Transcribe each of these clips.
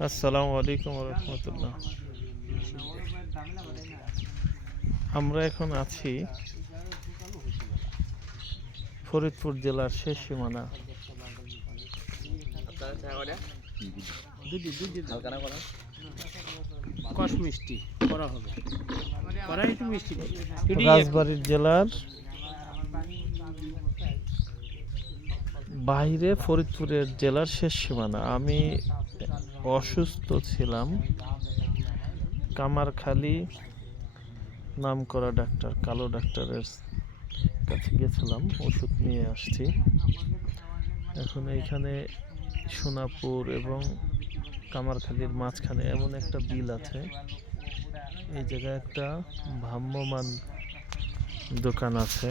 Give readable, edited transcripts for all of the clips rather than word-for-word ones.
আসসালামু আলাইকুম রহমতুল্লাহ। আমরা এখন আছি ফরিদপুর জেলার শেষ সীমানা। রাজবাড়ী জেলার বাইরে ফরিদপুরের জেলার শেষ সীমানা। আমি অসুস্থ ছিলাম, কামারখালী নামকরা ডাক্তার, কালো ডাক্তারের কাছে গেছিলাম, ওষুধ নিয়ে আসছি। এখন এইখানে সোনাপুর এবং কামারখালীর মাঝখানে এমন একটা বিল আছে, এই জায়গায় একটা ভ্রাম্যমান দোকান আছে।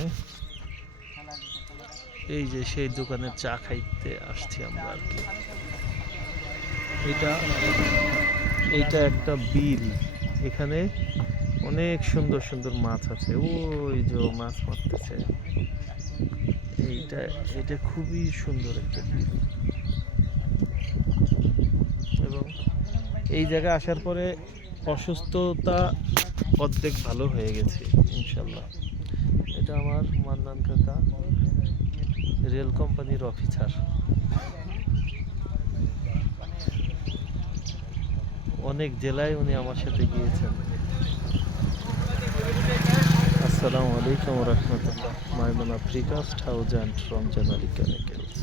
এই যে সেই দোকানের চা খাইতে আসছি আমরা আর কি। এইটা একটা বিল, এখানে অনেক সুন্দর সুন্দর মাছ আছে। ওই যে মাছ মারতেছে, এটা খুবই সুন্দর একটা বিল। এবং এই জায়গায় আসার পরে অসুস্থতা অর্ধেক ভালো হয়ে গেছে ইনশাল্লাহ। এটা আমার মান্নান কাকা, রেল কোম্পানির অফিসার। অনেক জেলায় উনি আমার সাথে গিয়েছেন। আসসালামু আলাইকুম রহমতুল্লাহ। Maimuna precast house and Ramzan Ali chemicals.